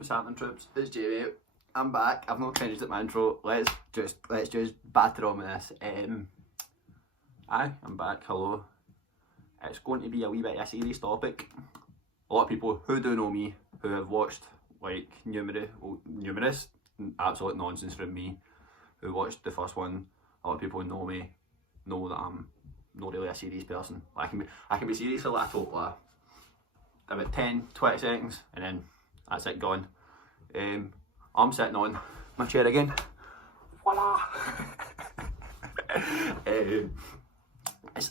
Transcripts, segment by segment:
What's happening, troops? It's Jamie. I'm back. I've not finished my intro. Let's just batter on with this. I'm back. Hello. It's going to be a wee bit of a serious topic. A lot of people who do know me, who have watched like numerous absolute nonsense from me, who watched the first one. A lot of people who know me know that I'm not really a serious person. I can be serious for like a total about 10-20 seconds and then that's it, gone. I'm sitting on my chair again. Voila!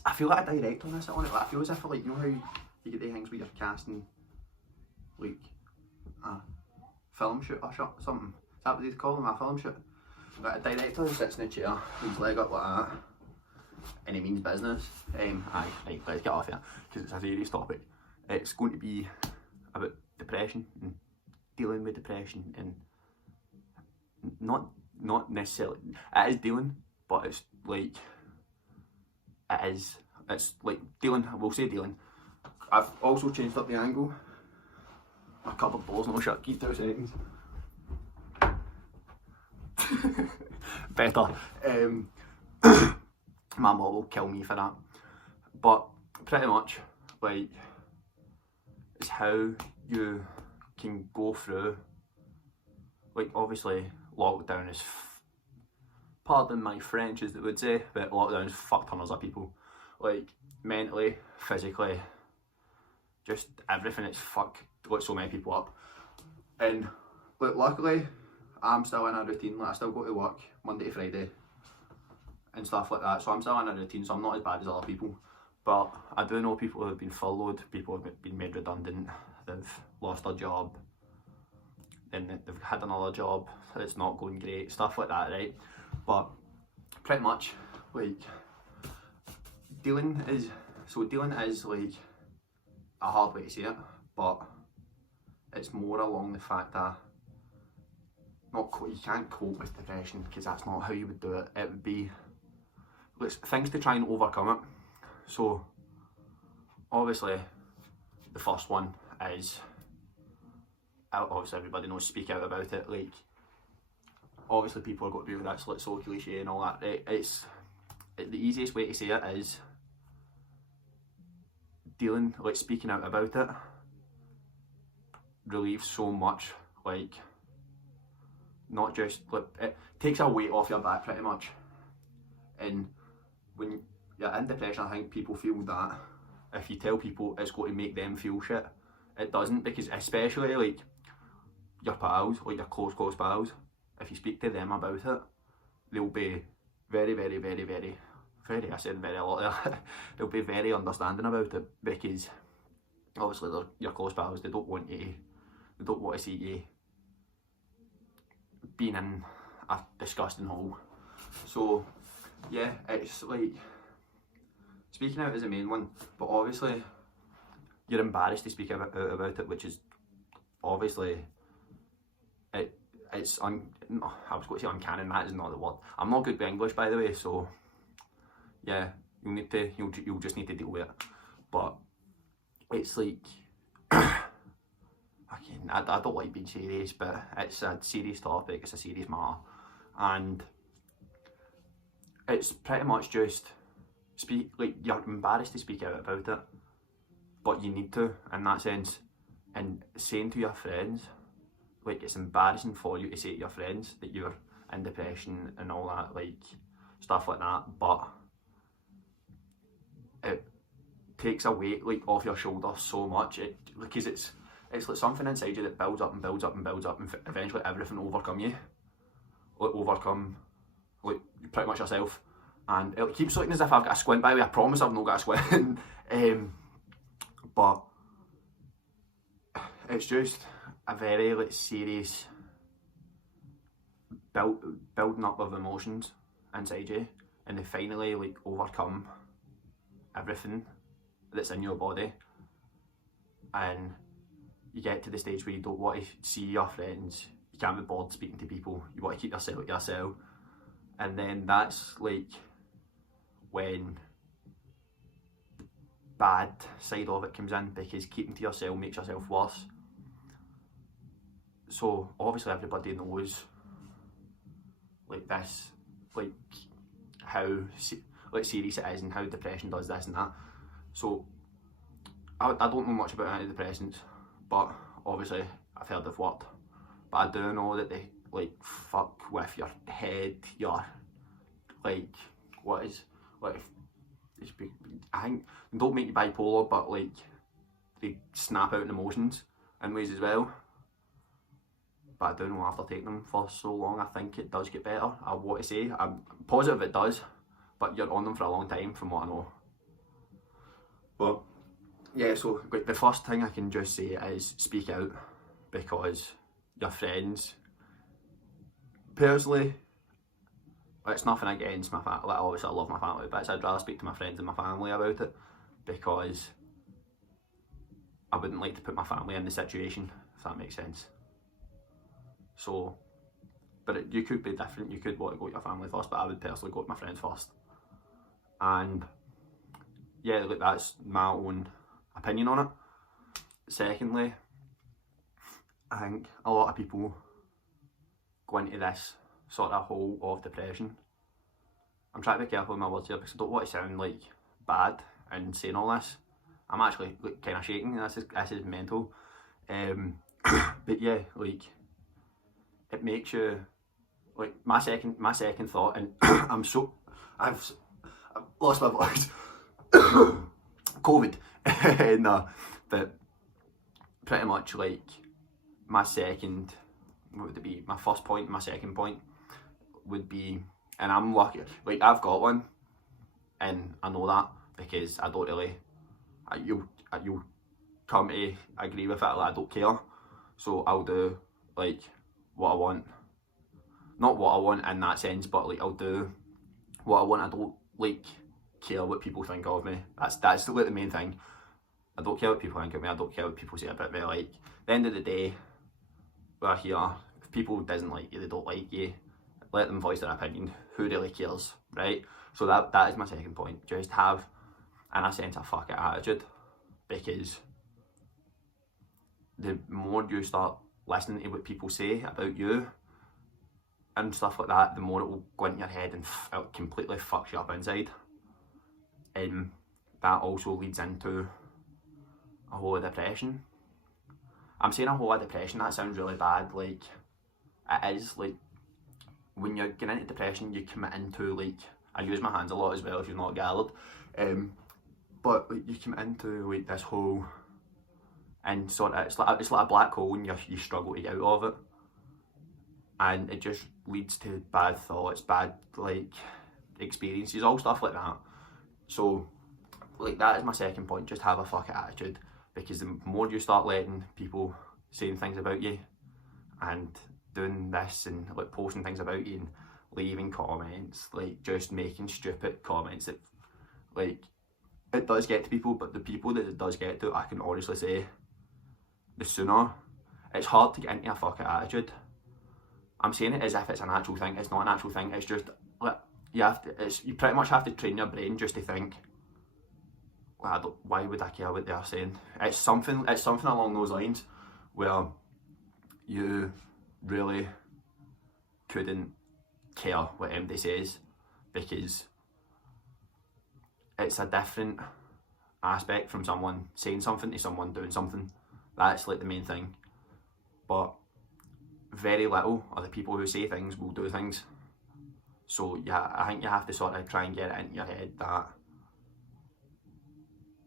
I feel like a director when I sit on it. Like, I feel as if like, you know how you get the things where you're casting like a film shoot or something. Is that what they call them, a film shoot? Like a director who sits in a chair, his leg up like that, and he means business. Aye, right, let's get off here, because it's a serious topic. It's going to be about depression and dealing with depression, and not necessarily, it is dealing, but it's like, it's like dealing, we'll say dealing. I've also changed up the angle. A couple of balls, no shut, keep 2 seconds. Better. My mum will kill me for that. But pretty much, like, it's how you can go through, like, obviously lockdown is, pardon my French as they would say, but lockdown has fucked tons of people, like mentally, physically, just everything. It's fucked like so many people up. And like, luckily I'm still in a routine. Like, I still go to work Monday to Friday and stuff like that, so I'm still in a routine, so I'm not as bad as other people. But I do know people who have been furloughed, people who have been made redundant, they've lost their job, then they've had another job, it's not going great, stuff like that, right? But pretty much, like, dealing is like a hard way to say it, but it's more along the fact that you can't cope with depression, because that's not how you would do it. It would be things to try and overcome it. So obviously the first one is, obviously everybody knows, speak out about it. Like, obviously people are going to be, that's like so cliche and all that. It's the easiest way to say it is dealing, like speaking out about it relieves so much, like, not just, like, it takes a weight off your back pretty much. And when you're in depression, I think people feel that if you tell people it's going to make them feel shit, it doesn't, because especially like your pals, like your close pals, if you speak to them about it, they'll be very, I said very a lot there, they'll be very understanding about it, because obviously they're your close pals. They don't want to see you being in a disgusting hole. So yeah, it's like, speaking out is the main one, but obviously you're embarrassed to speak out about it, which is obviously, I was going to say uncanny, and that is not the word. I'm not good with English, by the way, so yeah, you'll just need to deal with it. But it's like, again, I don't like being serious, but it's a serious topic, it's a serious matter, and it's pretty much just like, you're embarrassed to speak out about it, but you need to, in that sense. And saying to your friends, like, it's embarrassing for you to say to your friends that you're in depression and all that, like, stuff like that, but it takes a weight, like, off your shoulders so much, because it's like something inside you that builds up and builds up and builds up, and eventually everything will overcome you, like pretty much yourself. And it keeps looking as if I've got a squint, by the way, I promise I've not got a squint. But it's just a very, like, serious building up of emotions inside you, and they finally, like, overcome everything that's in your body, and you get to the stage where you don't want to see your friends, you can't be bothered speaking to people, you want to keep yourself to yourself. And then that's like when bad side of it comes in, because keeping to yourself makes yourself worse. so obviously everybody knows like this, like how like serious it is and how depression does this and that. So I don't know much about antidepressants, but obviously I've heard they've worked. But I do know that they like fuck with your head, your like I think they don't make you bipolar, but like they snap out in emotions in ways as well. But I do know after taking them for so long, I think it does get better. I want to say, I'm positive it does, but you're on them for a long time from what I know. But yeah, so like, the first thing I can just say is speak out, because your friends, personally, it's nothing against my family. Like, obviously I love my family, but I'd rather speak to my friends and my family about it, because I wouldn't like to put my family in the situation, if that makes sense. So, but you could be different. You could want to go to your family first, but I would personally go to my friends first. And yeah, like that's my own opinion on it. Secondly, I think a lot of people go into this sort of hole of depression. I'm trying to be careful with my words here because I don't want to sound like bad in saying all this. I'm actually like, kind of shaking. This is mental. But yeah, like it makes you like my second thought, and I've lost my voice. COVID. No, but pretty much like my second, what would it be? My first point, my second point would be, and I'm lucky, like I've got one, and I know that because I don't really, you'll come to agree with it, like I don't care, so I'll do like what I want, not what I want in that sense, but like I'll do what I want. I don't like care what people think of me. That's like the main thing. I don't care what people think of me. I don't care what people say about me. Like, at the end of the day, we're here. If people doesn't like you, they don't like you. Let them voice their opinion. Who really cares, right? So that is my second point. Just have, in a sense, a fuck it attitude, because the more you start listening to what people say about you and stuff like that, the more it will go into your head and it completely fucks you up inside. And that also leads into a whole of depression. I'm saying a whole of depression, that sounds really bad. Like, it is, like, when you're getting into depression, you commit into, like, I use my hands a lot as well if you're not gathered, but like, you commit into like this whole, and sort of, it's like a black hole, and you struggle to get out of it, and it just leads to bad thoughts, bad like experiences, all stuff like that. So like that is my second point, just have a fuck it attitude, because the more you start letting people saying things about you and doing this and like posting things about you and leaving comments, like just making stupid comments that like it does get to people, but the people that it does get to, I can honestly say, the sooner, it's hard to get into a fuck it attitude. I'm saying it as if it's an actual thing. It's not an actual thing. It's just like you pretty much have to train your brain just to think, well, why would I care what they're saying? It's something along those lines where you really couldn't care what anybody says, because it's a different aspect from someone saying something to someone doing something. That's like the main thing. But very little of the people who say things will do things. So yeah, I think you have to sort of try and get it into your head that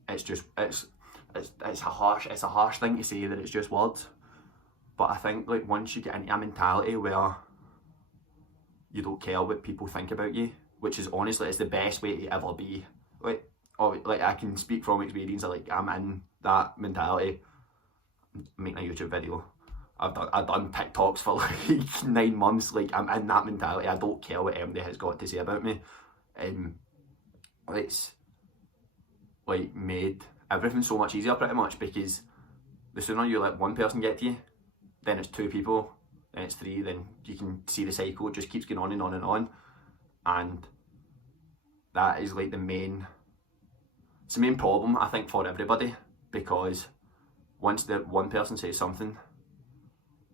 it's a harsh thing to say that it's just words. But I think like once you get into a mentality where you don't care what people think about you, which is honestly it's the best way to ever be. Like I can speak from experience. Like I'm in that mentality. I'm making a YouTube video. I've done TikToks for like 9 months. Like I'm in that mentality. I don't care what anybody has got to say about me. It's like made everything so much easier pretty much, because the sooner you let one person get to you, then it's 2 people, then it's 3, then you can see the cycle, it just keeps going on and on and on. And that is like the main problem I think for everybody, because once the one person says something,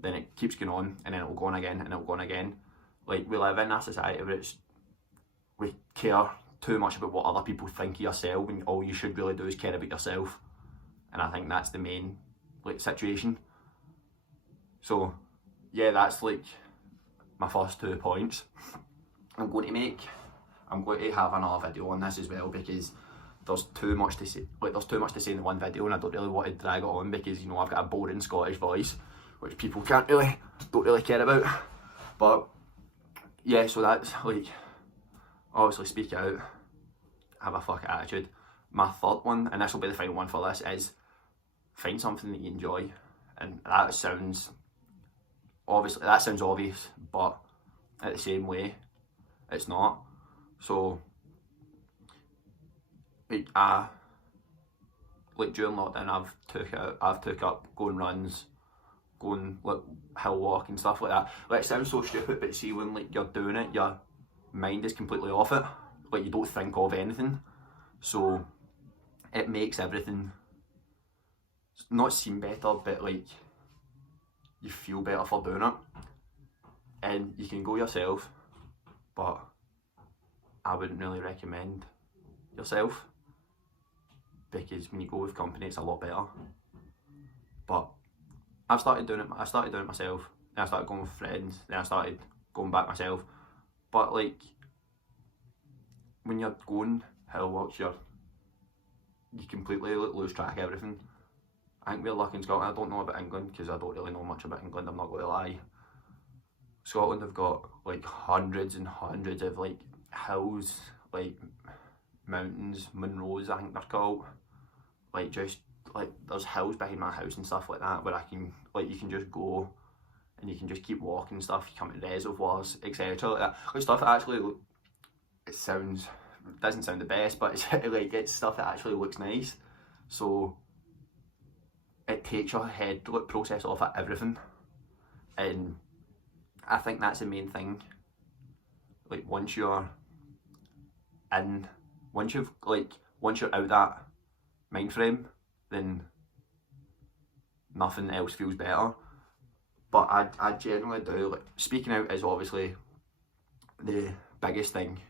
then it keeps going on, and then it'll go on again, and it'll go on again. Like, we live in a society where we care too much about what other people think of yourself, when all you should really do is care about yourself. And I think that's the main situation. So yeah, that's like my first 2 points. I'm going to have another video on this as well, because there's too much to say. There's too much to say in the one video, and I don't really want to drag it on, because I've got a boring Scottish voice, which people don't really care about. But yeah, so that's like, obviously speak out, have a fuck attitude. My third one, and this will be the final one for this, is find something that you enjoy. And that sounds obvious, but at the same way, it's not. So like during lockdown, I've took up going runs, going like hill walk and stuff like that. Like, it sounds so stupid, but see, when like you're doing it, your mind is completely off it. Like, you don't think of anything, so it makes everything not seem better, but like you feel better for doing it. And you can go yourself, but I wouldn't really recommend yourself, because when you go with company, it's a lot better. But I started doing it myself, then I started going with friends, then I started going back myself. But like, when you're going hill walks, you completely lose track of everything. I think we're lucky in Scotland. I don't know about England, because I don't really know much about England, I'm not going to lie. Scotland have got like hundreds and hundreds of like hills, like mountains, Munros I think they're called. Like, just like, there's hills behind my house and stuff like that, where you can just go and you can just keep walking and stuff. You come to reservoirs, etc. like that. Like, stuff that actually doesn't sound the best, but it's stuff that actually looks nice. So it takes your head process off of everything, and I think that's the main thing. Like, once you're out that mind frame, then nothing else feels better. But I generally do, like, speaking out is obviously the biggest thing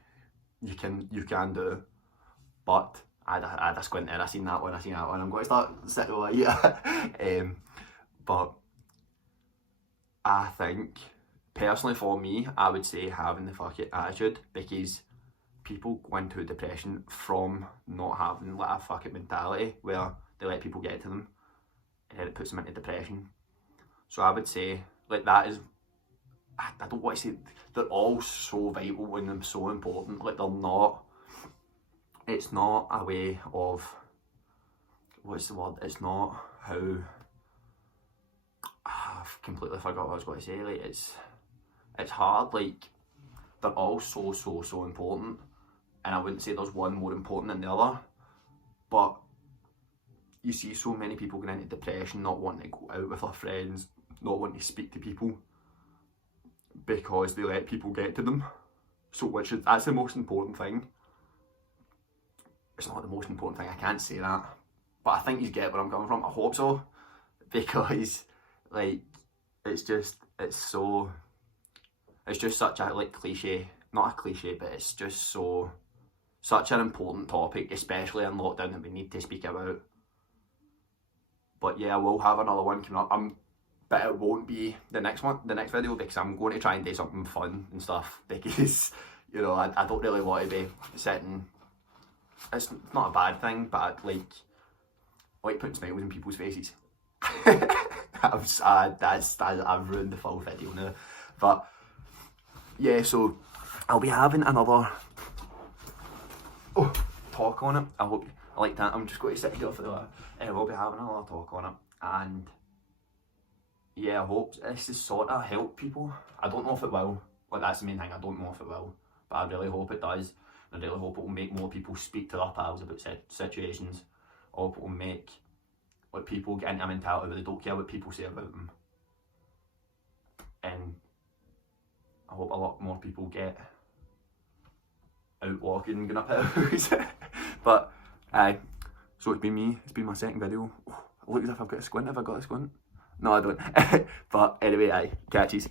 you can do. But I had a squint there, I seen that one, I'm going to start sitting away. But I think, personally for me, I would say having the fuck it attitude, because people go into depression from not having like a fuck it mentality, where they let people get to them and then it puts them into depression. So I would say, like, that is, I don't want to say they're all so vital and they're so important. Like, they're not, it's not a way of, what's the word, it's not how, I've completely forgot what I was going to say. Like, it's hard. Like, they're all so important, and I wouldn't say there's one more important than the other, but you see so many people going into depression, not wanting to go out with their friends, not wanting to speak to people, because they let people get to them. So that's the most important thing. It's not the most important thing, I can't say that, but I think you get where I'm coming from. I hope so, because like, it's just such a like cliche, not a cliche, but it's just such an important topic, especially in lockdown, that we need to speak about. But yeah, I will have another one coming up, but it won't be the next video, because I'm going to try and do something fun and stuff, because I don't really want to be sitting, it's not a bad thing, but I like putting smiles in people's faces. I've ruined the full video now, but yeah, so I'll be having another talk on it. I hope I like that. I'm just going to sit here for that. We'll be having another talk on it, and yeah, I hope this is sort of help people. I don't know if it will. Like, that's the main thing. I don't know if it will, but I really hope it does. I really hope it will make more people speak to their pals about situations. I hope it will make like people get into a mentality where they don't care what people say about them, and I hope a lot more people get out walking and going up hills. But so it's been me, it's been my second video. It looks as if I've got a squint. Have I got a squint? No, I don't. But anyway, aye, catches.